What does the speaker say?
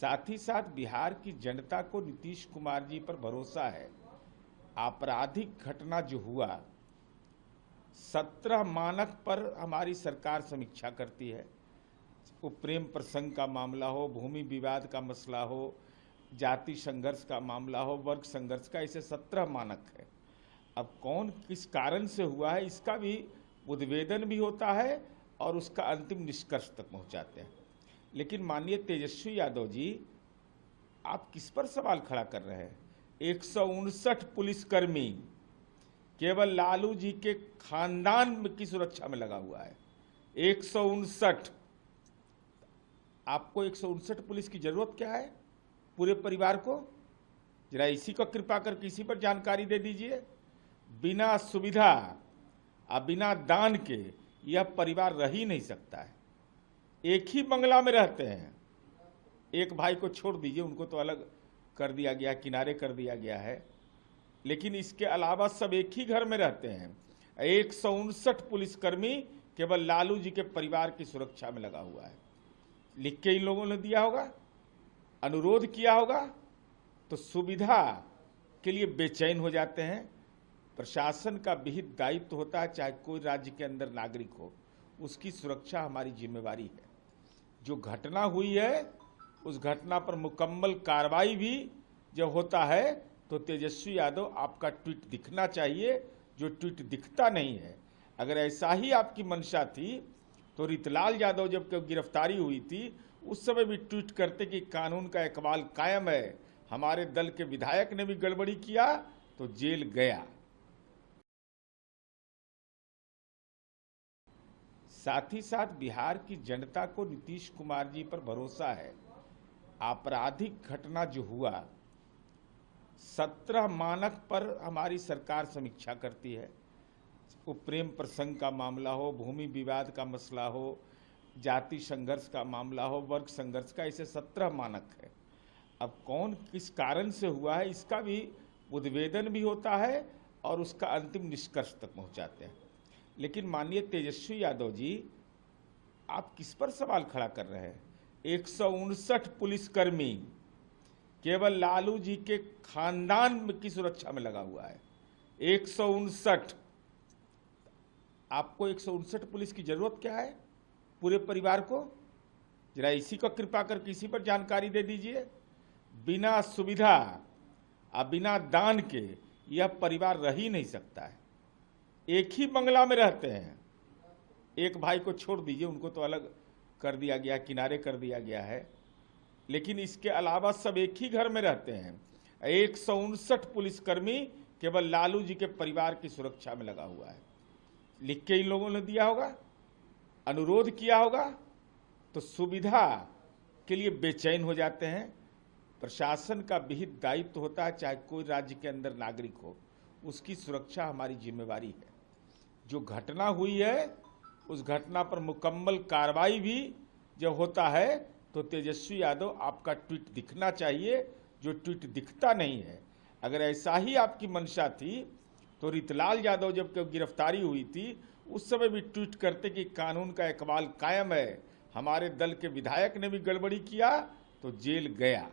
साथ ही साथ बिहार की जनता को नीतीश कुमार जी पर भरोसा है। आपराधिक घटना जो हुआ, 17 मानक पर हमारी सरकार समीक्षा करती है। वो प्रेम प्रसंग का मामला हो, भूमि विवाद का मसला हो, जाति संघर्ष का मामला हो, वर्ग संघर्ष का, ऐसे 17 मानक है। अब कौन किस कारण से हुआ है इसका भी उद्भेदन भी होता है और उसका अंतिम निष्कर्ष तक पहुंचाते हैं। लेकिन माननीय तेजस्वी यादव जी, आप किस पर सवाल खड़ा कर रहे हैं? 159 पुलिसकर्मी केवल लालू जी के खानदान की सुरक्षा में लगा हुआ है। 159। आपको 159 पुलिस की जरूरत क्या है पूरे परिवार को? जरा इसी को कृपा कर किसी पर जानकारी दे दीजिए। बिना सुविधा और बिना दान के यह परिवार रह ही नहीं सकता है। एक ही बंगला में रहते हैं। एक भाई को छोड़ दीजिए, उनको तो अलग कर दिया गया, किनारे कर दिया गया है, लेकिन इसके अलावा सब एक ही घर में रहते हैं। 159 पुलिसकर्मी केवल लालू जी के परिवार की सुरक्षा में लगा हुआ है। लिख के इन लोगों ने दिया होगा, अनुरोध किया होगा, तो सुविधा के लिए बेचैन हो जाते हैं। प्रशासन का विहित दायित्व होता है, चाहे कोई राज्य के अंदर नागरिक हो, उसकी सुरक्षा हमारी जिम्मेवारी है। जो घटना हुई है उस घटना पर मुकम्मल कार्रवाई भी जब होता है तो तेजस्वी यादव आपका ट्वीट दिखना चाहिए, जो ट्वीट दिखता नहीं है। अगर ऐसा ही आपकी मंशा थी तो रितलाल यादव जब गिरफ्तारी हुई थी उस समय भी ट्वीट करते कि कानून का इकबाल कायम है, हमारे दल के विधायक ने भी गड़बड़ी किया तो जेल गया। साथ ही साथ बिहार की जनता को नीतीश कुमार जी पर भरोसा है। आपराधिक घटना जो हुआ, 17 मानक पर हमारी सरकार समीक्षा करती है। वो प्रेम प्रसंग का मामला हो, भूमि विवाद का मसला हो, जाति संघर्ष का मामला हो, वर्ग संघर्ष का, ऐसे 17 मानक है। अब कौन किस कारण से हुआ है इसका भी उद्भेदन भी होता है और उसका अंतिम निष्कर्ष तक पहुंचाते हैं। लेकिन माननीय तेजस्वी यादव जी, आप किस पर सवाल खड़ा कर रहे हैं? 159 पुलिसकर्मी केवल लालू जी के खानदान की सुरक्षा में लगा हुआ है। 159। आपको 159 पुलिस की जरूरत क्या है पूरे परिवार को? जरा इसी को कृपा कर किसी पर जानकारी दे दीजिए। बिना सुविधा और बिना दान के यह परिवार रह ही नहीं सकता है। एक ही बंगला में रहते हैं। एक भाई को छोड़ दीजिए, उनको तो अलग कर दिया गया, किनारे कर दिया गया है, लेकिन इसके अलावा सब एक ही घर में रहते हैं। 159 पुलिसकर्मी केवल लालू जी के परिवार की सुरक्षा में लगा हुआ है। लिख के इन लोगों ने दिया होगा, अनुरोध किया होगा, तो सुविधा के लिए बेचैन हो जाते हैं। प्रशासन का विहित दायित्व होता है, चाहे कोई राज्य के अंदर नागरिक हो, उसकी सुरक्षा हमारी जिम्मेवारी है। जो घटना हुई है उस घटना पर मुकम्मल कार्रवाई भी जब होता है तो तेजस्वी यादव आपका ट्वीट दिखना चाहिए, जो ट्वीट दिखता नहीं है। अगर ऐसा ही आपकी मंशा थी तो रितलाल यादव जब गिरफ्तारी हुई थी उस समय भी ट्वीट करते कि कानून का इकबाल कायम है, हमारे दल के विधायक ने भी गड़बड़ी किया तो जेल गया।